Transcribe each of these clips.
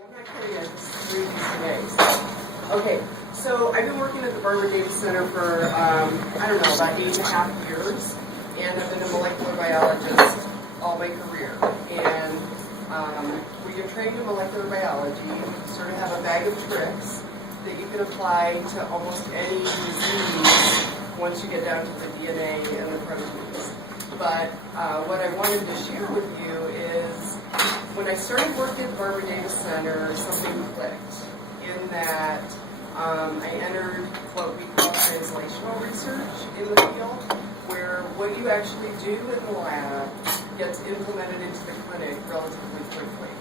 I'm not kidding, I just read these today. Okay, so I've been working at the Barbara Davis Center for, I don't know, about 8.5 years. And I've been a molecular biologist all my career. And when you're trained in molecular biology, you sort of have a bag of tricks that you can apply to almost any disease once you get down to the DNA and the proteins. But what I wanted to share with you is when I started working at the Barbara Davis Center, something clicked in that I entered what we call translational research in the field, where what you actually do in the lab gets implemented into the clinic relatively quickly.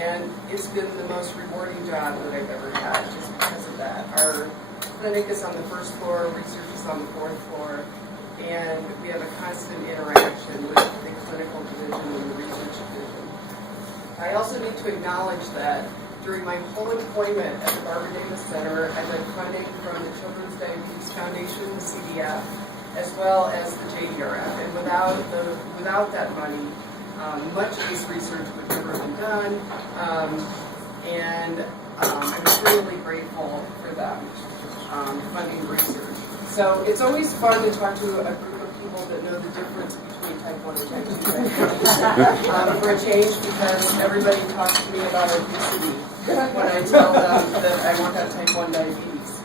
And it's been the most rewarding job that I've ever had just because of that. Our clinic is on the first floor, research is on the fourth floor, and we have a constant interaction with the clinical division and the research division. I also need to acknowledge that during my whole employment at the Barbara Davis Center, I've had funding from the Children's Diabetes Foundation, the CDF, as well as the JDRF. And without that money, much of this research would never have been done. And I'm really grateful for them funding research. So it's always fun to talk to a group of people that know the difference between type 1 and type 2 diabetes. For a change, because everybody talks to me about obesity when I tell them that I work on type 1 diabetes.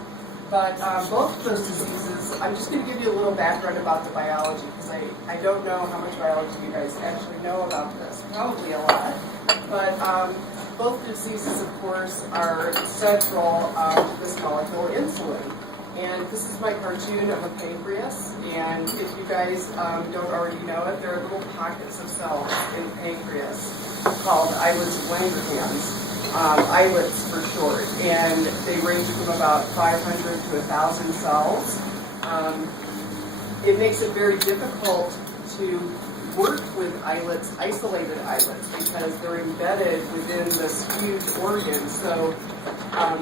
But both of those diseases, I'm just going to give you a little background about the biology, because I don't know how much biology you guys actually know about this. Probably a lot. But both diseases, of course, are central to this molecule, insulin. And this is my cartoon of a pancreas, and if you guys don't already know it, there are little pockets of cells in the pancreas called islets of Langerhans, islets for short, and they range from about 500 to 1,000 cells. It makes it very difficult to work with islets, isolated islets, because they're embedded within this huge organ, so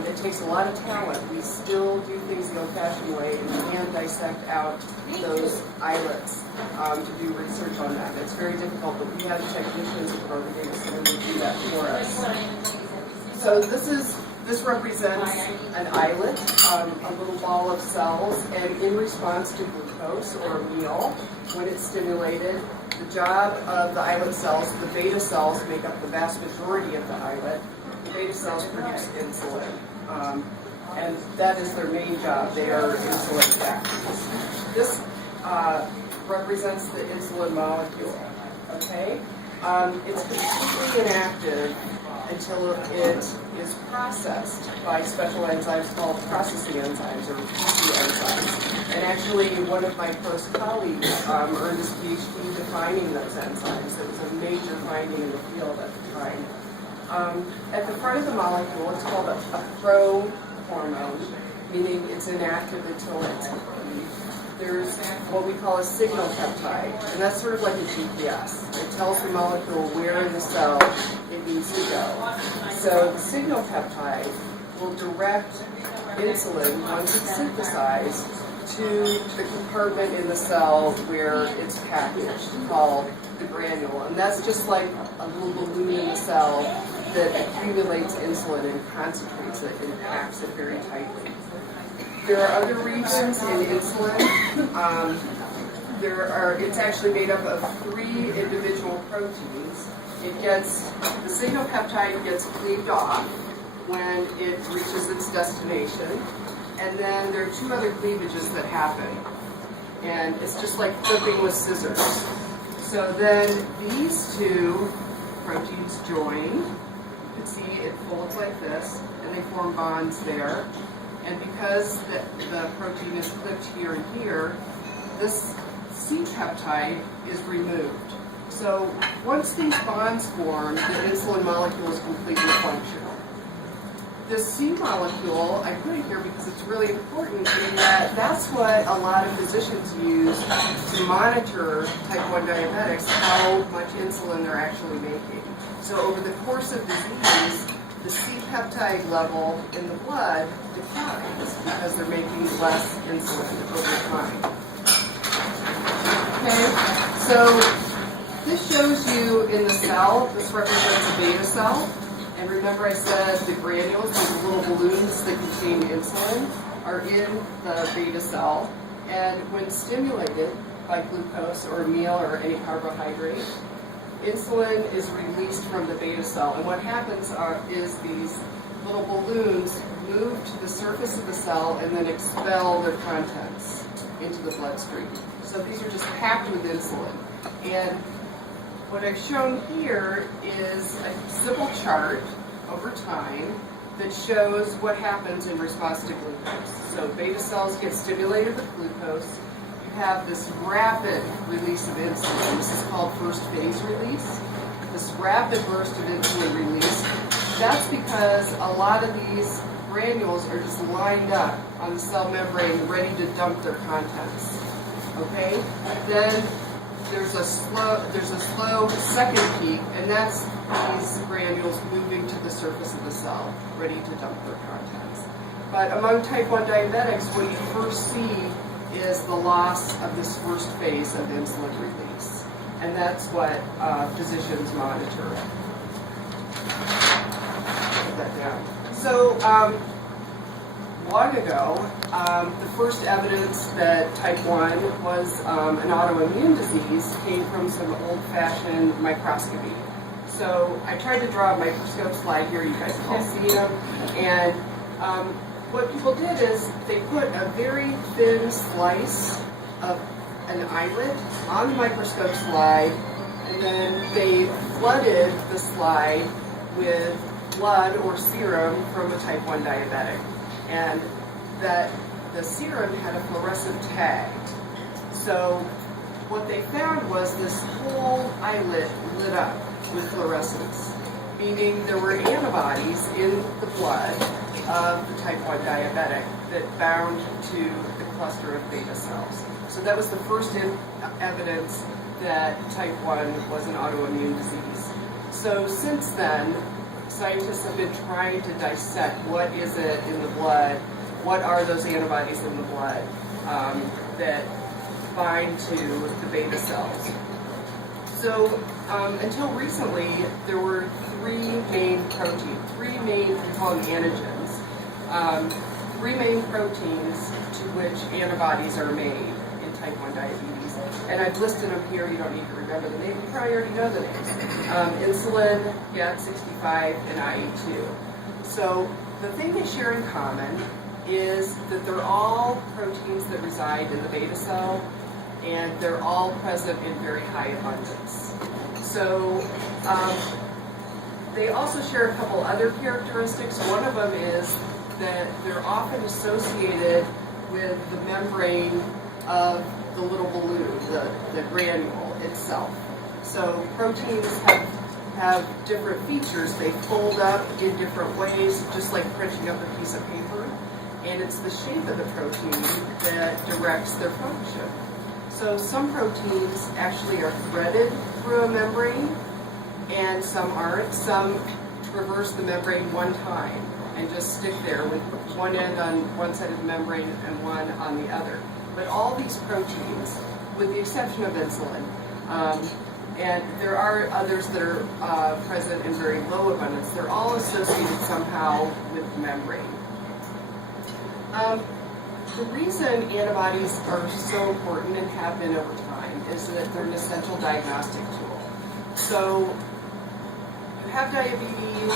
it takes a lot of talent. We still do things the old-fashioned way and can dissect out those islets to do research on them. It's very difficult, but we have technicians at Barbara Davis Center who do that for us. So this represents an islet, a little ball of cells, and in response to glucose or a meal, when it's stimulated, the job of the islet cells, the beta cells make up the vast majority of the islet. The beta cells produce insulin, and that is their main job. They are insulin factories. This represents the insulin molecule, okay? It's completely inactive until it is processed by special enzymes called processing enzymes, or PC enzymes. And actually, one of my close colleagues earned his PhD defining those enzymes. It was a major finding in the field at the time. At the front of the molecule, it's called a pro-hormone, meaning it's inactive until it's cleaved. There's what we call a signal peptide, and that's sort of like a GPS. It tells the molecule where in the cell it needs to go. So the signal peptide will direct insulin, once it's synthesized, to the compartment in the cell where it's packaged, called the granule. And that's just like a little balloon in the cell that accumulates insulin and concentrates it and packs it very tightly. There are other regions in insulin. It's actually made up of 3 individual proteins. The signal peptide gets cleaved off when it reaches its destination. And then there are 2 other cleavages that happen. And it's just like clipping with scissors. So then these 2 proteins join. You can see it folds like this, and they form bonds there. And because the protein is clipped here and here, this C-peptide is removed. So once these bonds form, the insulin molecule is completely functional. The C molecule, I put it here because it's really important in that that's what a lot of physicians use to monitor type 1 diabetics, how much insulin they're actually making. So over the course of disease, the C-peptide level in the blood declines because they're making less insulin over time. Okay, so this shows you in the cell, this represents a beta cell, And remember I said the granules, these little balloons that contain insulin, are in the beta cell. And when stimulated by glucose or a meal or any carbohydrate, insulin is released from the beta cell. And what happens is these little balloons move to the surface of the cell and then expel their contents into the bloodstream. So these are just packed with insulin. And what I've shown here is a simple chart over time that shows what happens in response to glucose. So beta cells get stimulated with glucose. You have this rapid release of insulin. This is called first phase release. This rapid burst of insulin release, that's because a lot of these granules are just lined up on the cell membrane ready to dump their contents. Okay? Then there's a slow second peak, and that's these granules moving to the surface of the cell, ready to dump their contents. But among type 1 diabetics, what you first see is the loss of this first phase of insulin release. And that's what physicians monitor. Put that down. So, long ago, the first evidence that type 1 was an autoimmune disease came from some old-fashioned microscopy. So I tried to draw a microscope slide here. You guys can all see them. And what people did is they put a very thin slice of an islet on the microscope slide, and then they flooded the slide with blood or serum from a type 1 diabetic. And that the serum had a fluorescent tag. So what they found was this whole islet lit up with fluorescence, meaning there were antibodies in the blood of the type 1 diabetic that bound to the cluster of beta cells. So that was the first evidence that type 1 was an autoimmune disease. So since then, scientists have been trying to dissect what is it in the blood, what are those antibodies in the blood that bind to the beta cells. So until recently, there were three main we call them antigens, three main proteins to which antibodies are made in type 1 diabetes. And I've listed them here. You don't need to remember the name. You probably already know the names. Insulin, GAT65, and IE2. So the thing they share in common is that they're all proteins that reside in the beta cell, and they're all present in very high abundance. So they also share a couple other characteristics. One of them is that they're often associated with the membrane of the little balloon, the granule itself. So proteins have different features. They fold up in different ways, just like printing up a piece of paper. And it's the shape of the protein that directs their function. So some proteins actually are threaded through a membrane, and some aren't. Some traverse the membrane one time and just stick there with one end on one side of the membrane and one on the other. But all these proteins, with the exception of insulin, and there are others that are present in very low abundance, they're all associated somehow with the membrane. The reason antibodies are so important and have been over time is that they're an essential diagnostic tool. So you have diabetes,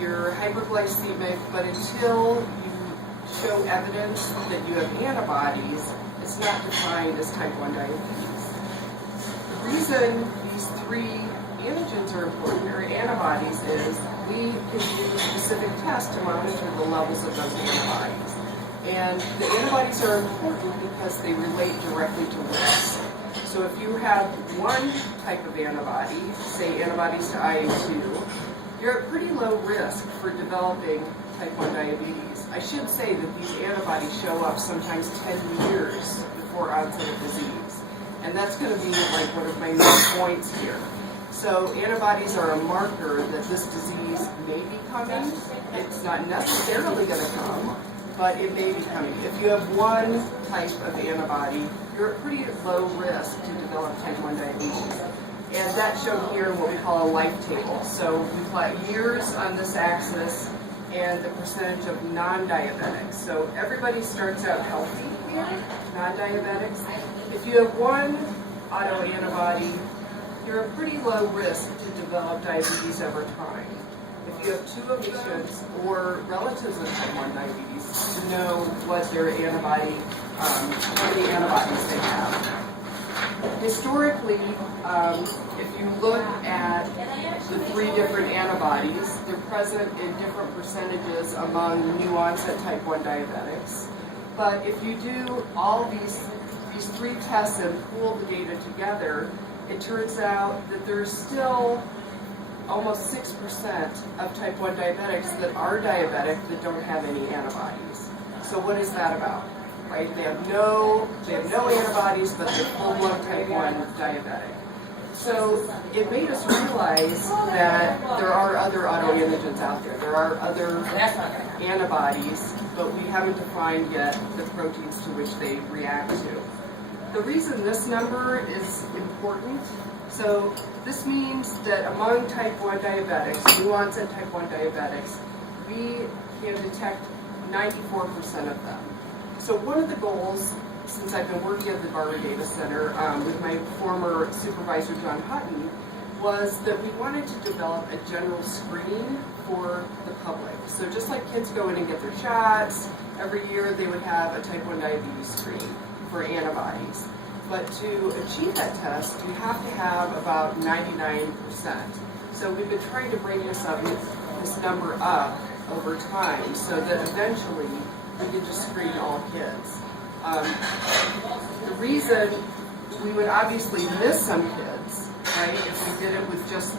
you're hyperglycemic, but until you show evidence that you have antibodies, it's not defined as type 1 diabetes. The reason these three antigens are important, or antibodies, is we can use specific tests to monitor the levels of those antibodies. And the antibodies are important because they relate directly to risk. So if you have one type of antibody, say antibodies to IE2, you're at pretty low risk for developing type 1 diabetes. I should say that these antibodies show up sometimes 10 years before onset of disease. And that's going to be like one of my main points here. So antibodies are a marker that this disease may be coming. It's not necessarily going to come, but it may be coming. If you have one type of antibody, you're at pretty low risk to develop type 1 diabetes. And that's shown here in what we call a life table. So we plot years on this axis and the percentage of non-diabetics. So everybody starts out healthy here, non-diabetics. If you have one autoantibody, you're at pretty low risk to develop diabetes over time. If you have two patients or relatives with type 1 diabetes, to know what their antibody, how many antibodies they have. Historically, if you look at the three different antibodies, they're present in different percentages among new onset type 1 diabetics. But if you do all these three tests and pool the data together, it turns out that there's still almost 6% of type 1 diabetics that are diabetic that don't have any antibodies. So what is that about? Right? They have no antibodies, but they're full-blown type 1 diabetic. So it made us realize that there are other autoantigens out there. There are other antibodies, but we haven't defined yet the proteins to which they react to. The reason this number is important, so this means that among type 1 diabetics, new onset type 1 diabetics, we can detect 94% of them. So one of the goals, since I've been working at the Barber Data Center with my former supervisor, John Hutton, was that we wanted to develop a general screen for the public. So just like kids go in and get their shots, every year they would have a type 1 diabetes screen for antibodies. But to achieve that test, you have to have about 99%. So we've been trying to bring this number up over time so that eventually we can just screen all kids. The reason we would obviously miss some kids, right, if we did it with just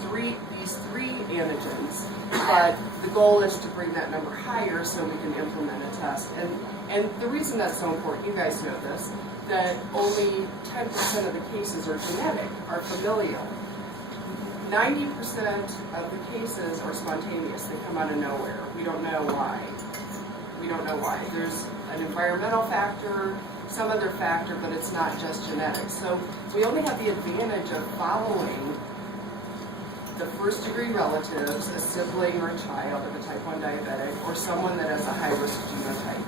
these three antigens, but the goal is to bring that number higher so we can implement a test. And the reason that's so important, you guys know this, that only 10% of the cases are genetic, are familial. 90% of the cases are spontaneous. They come out of nowhere. We don't know why. We don't know why. There's an environmental factor, some other factor, but it's not just genetics. So we only have the advantage of following the first-degree relatives, a sibling or a child of a type 1 diabetic, or someone that has a high-risk genotype.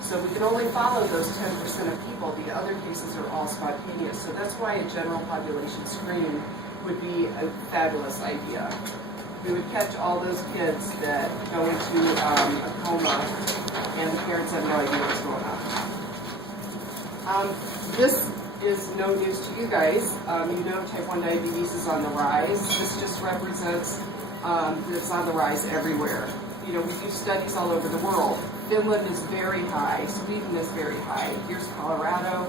So we can only follow those 10% of people. The other cases are all spontaneous. So that's why a general population screen would be a fabulous idea. We would catch all those kids that go into a coma and the parents have no idea what's going on. This is no news to you guys. You know type 1 diabetes is on the rise. This just represents that it's on the rise everywhere. You know, we do studies all over the world. Finland is very high. Sweden is very high. Here's Colorado,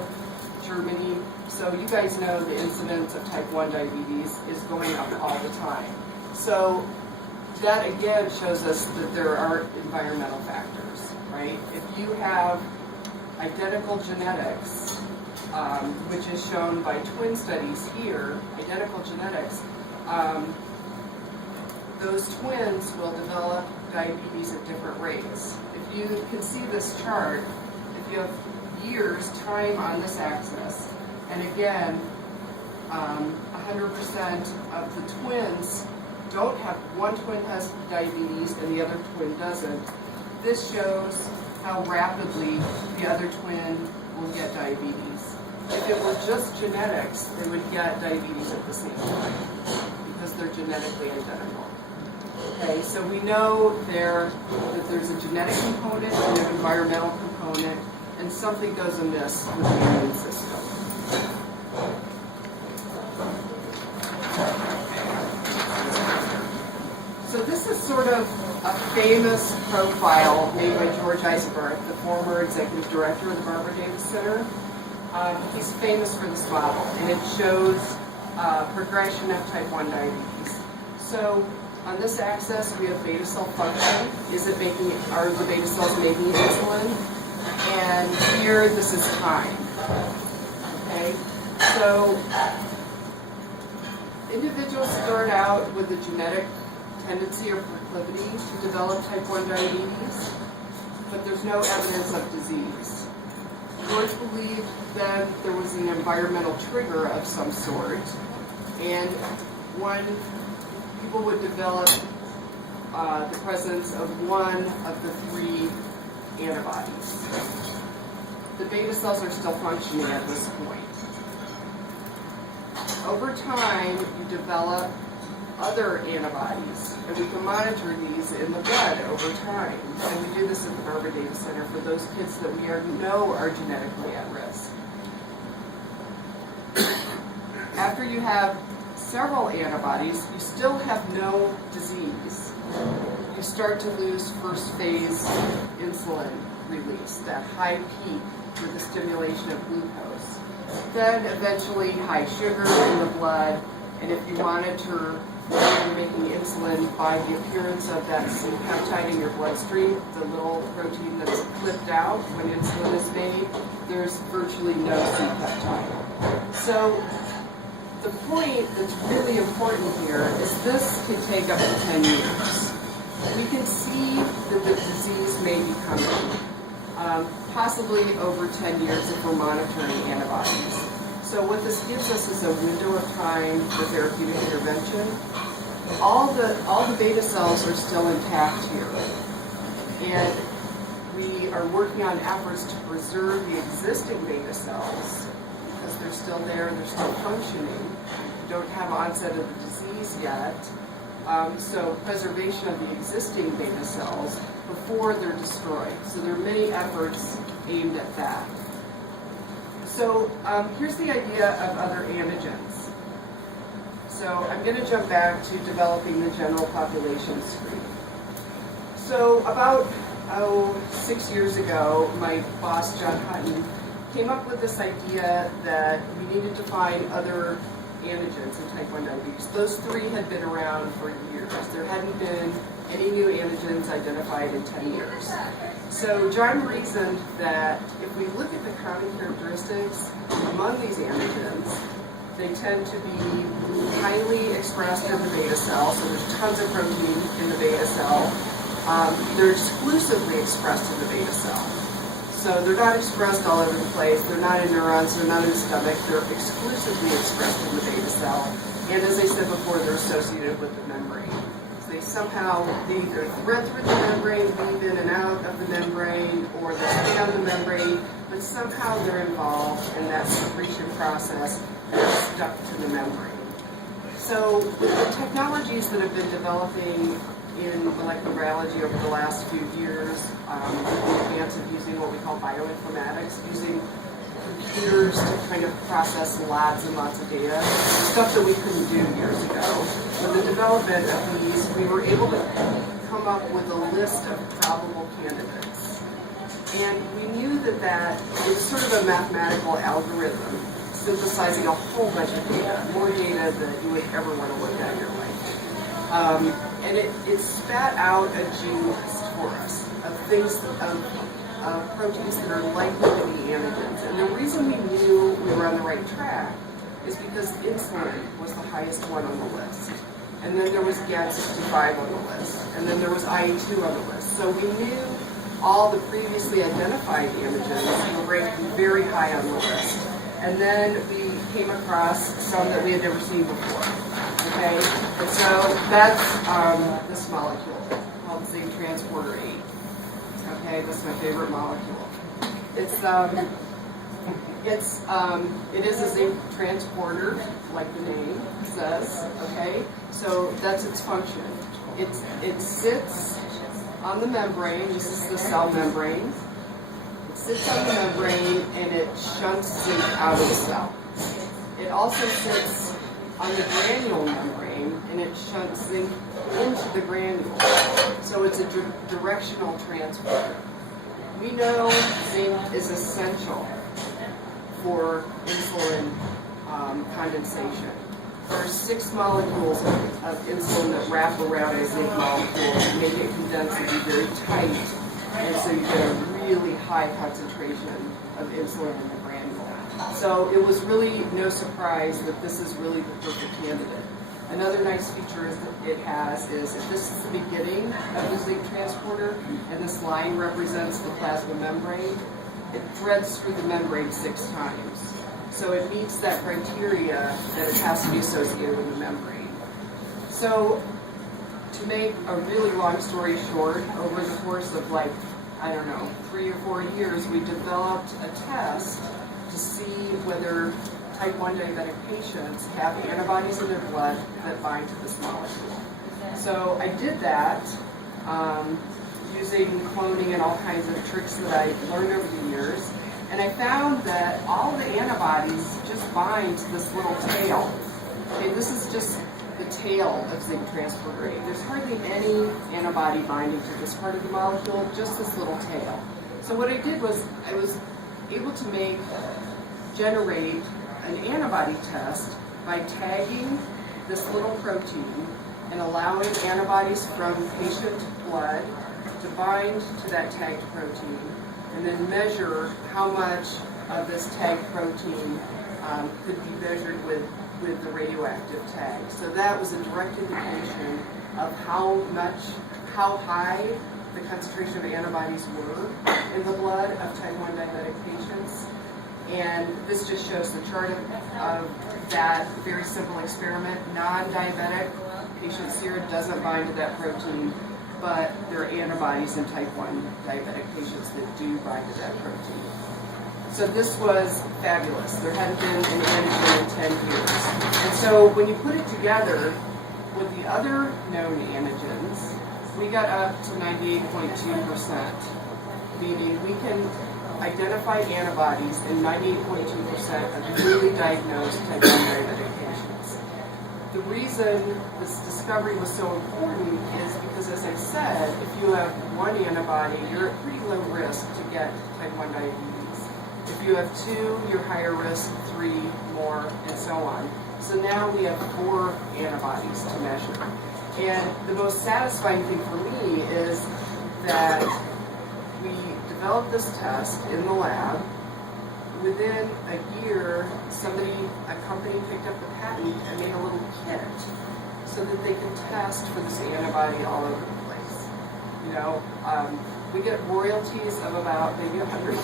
Germany. So you guys know the incidence of type 1 diabetes is going up all the time. So that again shows us that there are environmental factors, right? If you have identical genetics, which is shown by twin studies here, identical genetics, those twins will develop diabetes at different rates. If you can see this chart, if you have years, time on this axis, and again, 100% of the twins don't have, one twin has diabetes and the other twin doesn't. This shows how rapidly the other twin will get diabetes. If it were just genetics, they would get diabetes at the same time because they're genetically identical. Okay, so we know that there's a genetic component and an environmental component, and something goes amiss with the immune system. So this is sort of a famous profile made by George Eisenberg, the former executive director of the Barber Data Center. He's famous for this model, and it shows progression of type 1 diabetes. So on this axis, we have beta cell function. Are the beta cells making insulin? And here, this is time. Okay, so individuals start out with a genetic tendency or proclivity to develop type 1 diabetes, but there's no evidence of disease. George believed that there was an environmental trigger of some sort, And people would develop the presence of one of the three antibodies. The beta cells are still functioning at this point. Over time, you develop other antibodies, and we can monitor these in the blood over time. And we do this at the Barber Data Center for those kids that we know are genetically at risk. After you have several antibodies, you still have no disease. You start to lose first phase insulin release, that high peak for the stimulation of glucose. Then eventually high sugar in the blood, and if you monitor when you're making insulin by the appearance of that C-peptide in your bloodstream, the little protein that's clipped out when insulin is made, there's virtually no C-peptide. So the point that's really important here is this can take up to 10 years. We can see that the disease may be coming, possibly over 10 years if we're monitoring antibodies. So what this gives us is a window of time for therapeutic intervention. All the beta cells are still intact here. And we are working on efforts to preserve the existing beta cells because they're still there, they're still functioning. We don't have onset of the disease yet. So preservation of the existing beta cells before they're destroyed. So there are many efforts aimed at that. So here's the idea of other antigens. So I'm going to jump back to developing the general population screen. So about 6 years ago, my boss, John Hutton, came up with this idea that we needed to find other antigens in type 1 diabetes. Those three had been around for years. There hadn't been any new antigens identified in 10 years. So John reasoned that if we look at the common characteristics among these antigens, they tend to be highly expressed in the beta cell, so there's tons of protein in the beta cell. They're exclusively expressed in the beta cell. So they're not expressed all over the place, they're not in neurons, they're not in the stomach, they're exclusively expressed in the beta cell. And as I said before, they're associated with the membrane. So they either thread through the membrane, weave in and out of the membrane, or they stay on the membrane, but somehow they're involved in that secretion process and are stuck to the membrane. So with the technologies that have been developing in molecular biology over the last few years, the advance of using what we call bioinformatics, using computers to kind of process lots and lots of data, stuff that we couldn't do years ago. With the development of these, we were able to come up with a list of probable candidates. And we knew that it's sort of a mathematical algorithm synthesizing a whole bunch of data, more data than you would ever want to look at in your life. And it spat out a gene list for us of things, of proteins that are likely to be antigens. And the reason we knew we were on the right track is because insulin was the highest one on the list. And then there was GAD65 on the list. And then there was IE2 on the list. So we knew all the previously identified antigens were ranking very high on the list. And then we came across some that we had never seen before. Okay, and so that's this molecule called zinc transporter 8. Okay, that's my favorite molecule. It is a zinc transporter, like the name says. Okay, so that's its function. It sits on the membrane. This is the cell membrane. It sits on the membrane and it shunts zinc out of the cell. It also sits on the granule membrane, and it shunts zinc into the granule. So it's a directional transporter. We know zinc is essential for insulin condensation. There are 6 molecules of insulin that wrap around the zinc molecule to make it condense and be very tight, and so you get a really high concentration of insulin in the granule. So it was really no surprise that this is really the perfect candidate. Another nice feature it has is if this is the beginning of the zinc transporter and this line represents the plasma membrane, it threads through the membrane 6 times. So it meets that criteria that it has to be associated with the membrane. So to make a really long story short, over the course of 3 or 4 years, we developed a test to see whether type 1 diabetic patients have antibodies in their blood that bind to this molecule. So I did that using cloning and all kinds of tricks that I learned over the years. And I found that all the antibodies just bind to this little tail. Okay, this is just the tail of zinc transporter. There's hardly any antibody binding to this part of the molecule, just this little tail. So what I did was I was able to generate an antibody test by tagging this little protein and allowing antibodies from patient blood to bind to that tagged protein, and then measure how much of this tagged protein could be measured with the radioactive tag. So that was a direct indication of how high the concentration of antibodies were in the blood of type 1 diabetic patients. And this just shows the chart of that very simple experiment. Non-diabetic patient serum doesn't bind to that protein, but there are antibodies in type 1 diabetic patients that do bind to that protein. So this was fabulous. There hadn't been an antigen in 10 years. And so when you put it together with the other known antigens, we got up to 98.2%, meaning we can identify antibodies in 98.2% of newly diagnosed type 1 diabetic patients. The reason this discovery was so important is because, as I said, if you have one antibody, you're at pretty low risk to get type 1 diabetes. If you have two, you're higher risk, 3 more, and so on. So now we have 4 antibodies to measure. And the most satisfying thing for me is that we developed this test in the lab. Within a year, a company picked up the patent and made a little kit so that they could test for this antibody all over the place. We get royalties of about maybe $100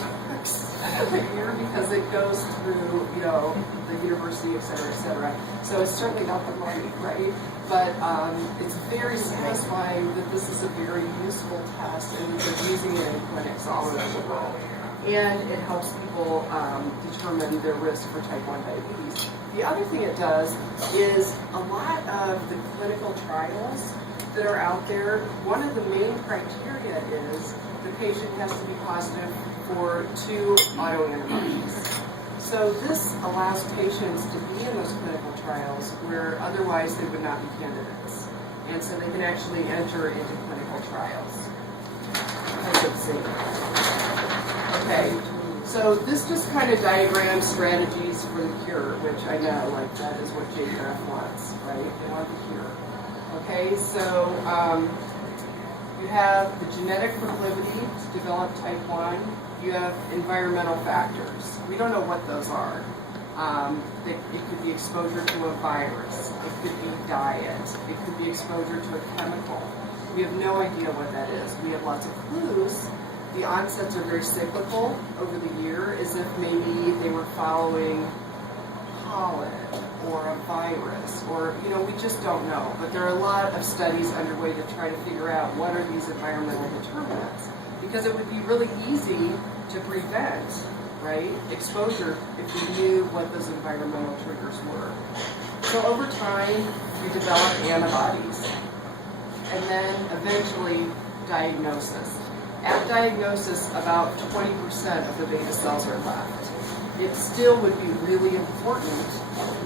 a year because it goes through, the university, et cetera, et cetera. So it's certainly not the money, right? But it's very satisfying that this is a very useful test and that they're using it in clinics all over the world. And it helps people determine their risk for type 1 diabetes. The other thing it does is a lot of the clinical trials that are out there, one of the main criteria is the patient has to be positive for 2 autoantibodies. So this allows patients to be in those clinical trials where otherwise they would not be candidates. And so they can actually enter into clinical trials because of zinc. Okay, so this just kind of diagrams strategies for the cure, which I know, that is what JDRF wants, right? They want the cure. Okay, so you have the genetic proclivity to develop type 1. You have environmental factors. We don't know what those are. It could be exposure to a virus. It could be diet. It could be exposure to a chemical. We have no idea what that is. We have lots of clues. The onsets are very cyclical over the year, as if maybe they were following pollen or a virus, or, we just don't know. But there are a lot of studies underway to try to figure out what are these environmental determinants. Because it would be really easy to prevent, right, exposure if we knew what those environmental triggers were. So over time, we develop antibodies, and then eventually diagnosis. At diagnosis, about 20% of the beta cells are left. It still would be really important,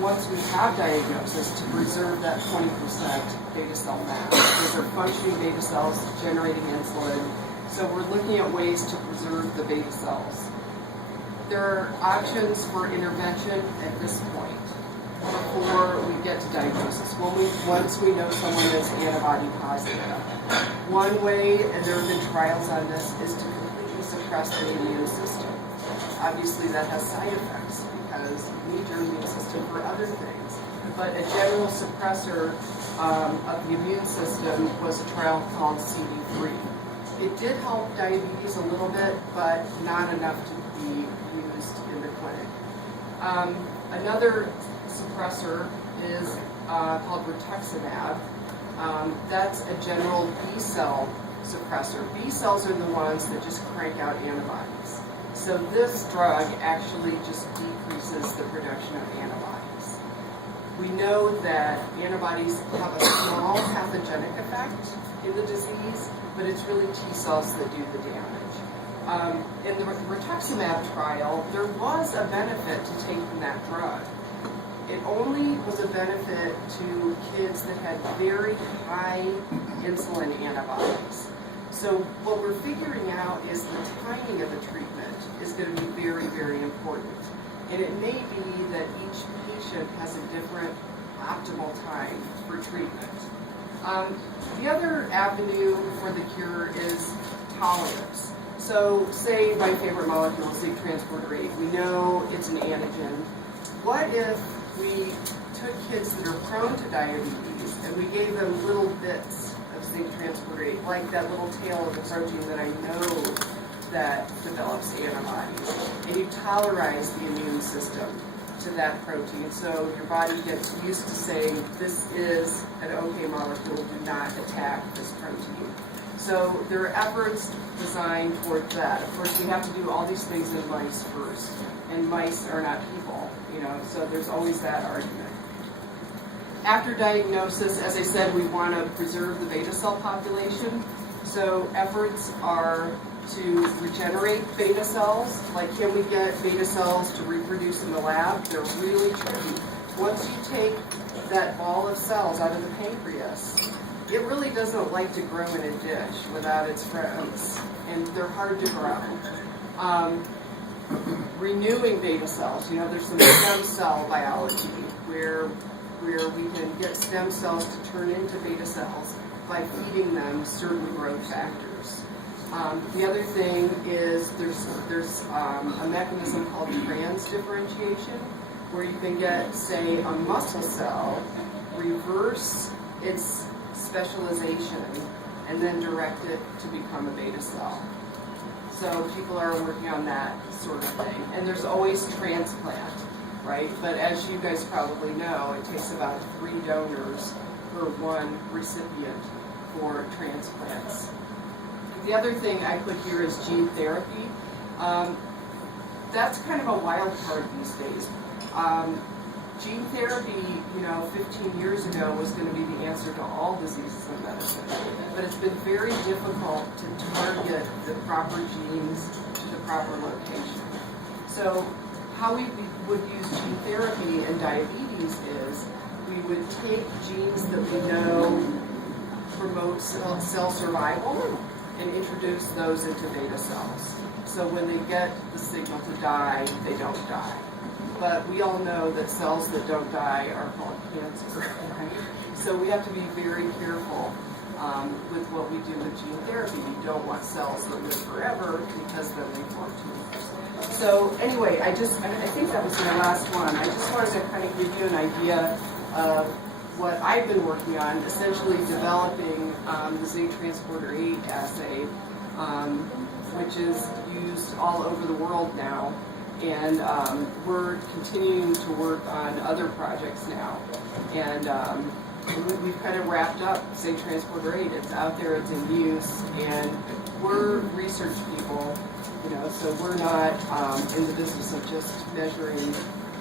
once we have diagnosis, to preserve that 20% beta cell mass. Those are functioning beta cells generating insulin. So we're looking at ways to preserve the beta cells. There are options for intervention at this point before we get to diagnosis. Once we know someone is antibody positive. One way, and there have been trials on this, is to completely suppress the immune system. Obviously that has side effects because you need your immune system for other things. But a general suppressor of the immune system was a trial called CD3. It did help diabetes a little bit, but not enough to be used in the clinic. Another suppressor is called rituximab. That's a general B cell suppressor. B cells are the ones that just crank out antibodies. So this drug actually just decreases the production of antibodies. We know that antibodies have a small pathogenic effect in the disease, but it's really T cells that do the damage. In the rituximab trial, there was a benefit to taking that drug. It only was a benefit to kids that had very high insulin antibodies. So what we're figuring out is the timing of the treatment is going to be very, very important. And it may be that each patient has a different optimal time for treatment. The other avenue for the cure is tolerance. So say my favorite molecule, zinc transporter 8, we know it's an antigen. What if we took kids that are prone to diabetes and we gave them little bits of zinc transporter 8, like that little tail of the protein that I know that develops antibodies, and you tolerize the immune system to that protein, so your body gets used to saying, this is an okay molecule, do not attack this protein. So there are efforts designed toward that. Of course, we have to do all these things in mice first, and mice are not people, so there's always that argument. After diagnosis, as I said, we want to preserve the beta cell population. So efforts are to regenerate beta cells. Like, can we get beta cells to reproduce in the lab? They're really tricky. Once you take that ball of cells out of the pancreas, it really doesn't like to grow in a dish without its friends, and they're hard to grow. Renewing beta cells, there's some stem cell biology where we can get stem cells to turn into beta cells by feeding them certain growth factors. The other thing is there's a mechanism called transdifferentiation, where you can get, say, a muscle cell, reverse its specialization, and then direct it to become a beta cell. So people are working on that sort of thing. And there's always transplant, right? But as you guys probably know, it takes about 3 donors per 1 recipient for transplants. The other thing I put here is gene therapy. That's kind of a wild card these days. Gene therapy, 15 years ago was going to be the answer to all diseases in medicine. But it's been very difficult to target the proper genes to the proper location. So how we would use gene therapy in diabetes is we would take genes that we know promote cell survival and introduce those into beta cells. So when they get the signal to die, they don't die. But we all know that cells that don't die are called cancer, right? So we have to be very careful with what we do with gene therapy. You don't want cells that live forever because then they form tumors. So anyway, I think that was my last one. I just wanted to kind of give you an idea of what I've been working on, essentially developing the zinc transporter 8 assay, which is used all over the world now. And we're continuing to work on other projects now. And we've kind of wrapped up zinc transporter 8. It's out there, it's in use, and we're research people, so we're not in the business of just measuring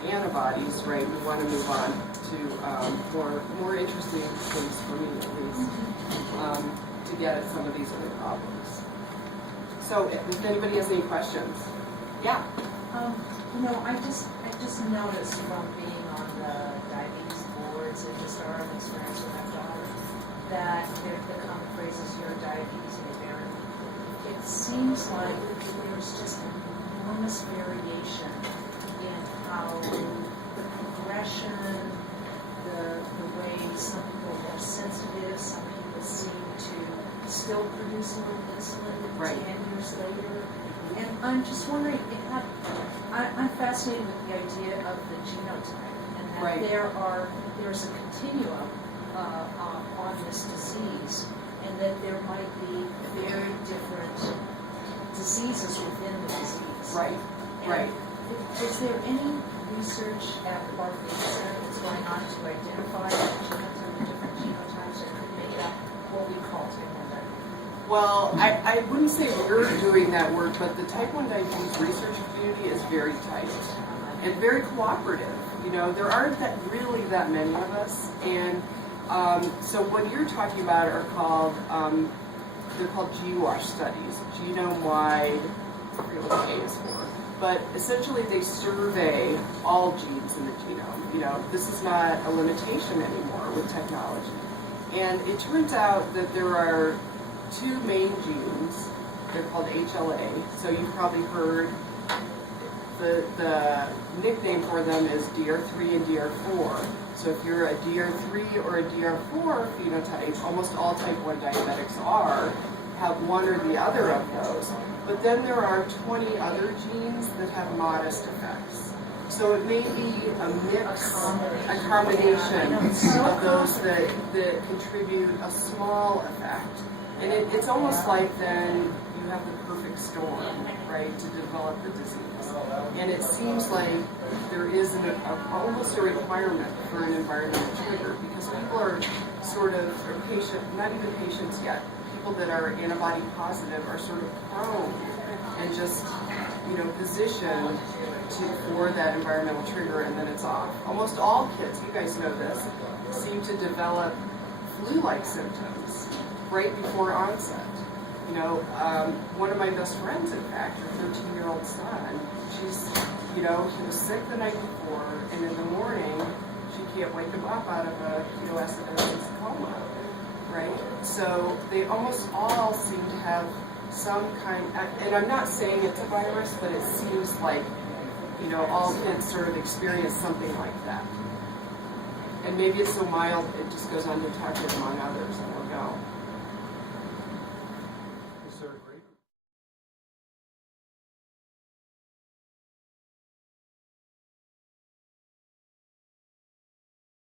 antibodies, right? We want to move on to more interesting things, for me at least, to get at some of these other problems. So if anybody has any questions. Yeah? I just noticed from being on the diabetes boards and just our own experience with my daughter that the common phrase is your diabetes may vary. It seems like there's just enormous variation in how the progression, the way some people are more sensitive, some people seem to still produce a little insulin 10 years later. And I'm just wondering, I'm fascinated with the idea of the genotype, and that there's a continuum on this disease, and that there might be very different diseases within the disease. Right. Is there any research at the Barclay Center that's going on to identify the genotypes of the different genotypes that could make up what we call type 1 diabetes? Well, I wouldn't say we're doing that work, but the type 1 diabetes research community is very tight and very cooperative. You know, there aren't really that many of us, and so what you're talking about are called, they're called GWAS studies, genome-wide, I forget what the A is for, but essentially they survey all genes in the genome. You know, this is not a limitation anymore with technology. And it turns out that there are two main genes. They're called HLA. So you've probably heard the nickname for them is DR3 and DR4. So if you're a DR3 or a DR4 phenotype, almost all type 1 diabetics have one or the other of those. But then there are 20 other genes that have modest effects. So it may be a mix, a combination of those that contribute a small effect. And it's almost like then you have the perfect storm, right, to develop the disease. And it seems like there is almost a requirement for an environmental trigger because people are sort of, or patient, not even patients yet, people that are antibody positive are sort of prone and just, you know, positioned for that environmental trigger, and then it's off. Almost all kids, you guys know this, seem to develop flu-like symptoms right before onset. You know, one of my best friends, in fact, her 13-year-old son, he was sick the night before, and in the morning, she can't wake him up out of a ketoacidosis coma, right? So they almost all seem to have some kind, and I'm not saying it's a virus, but it seems like, you know, all kids sort of experience something like that. And maybe it's so mild, it just goes undetected among others, I don't know.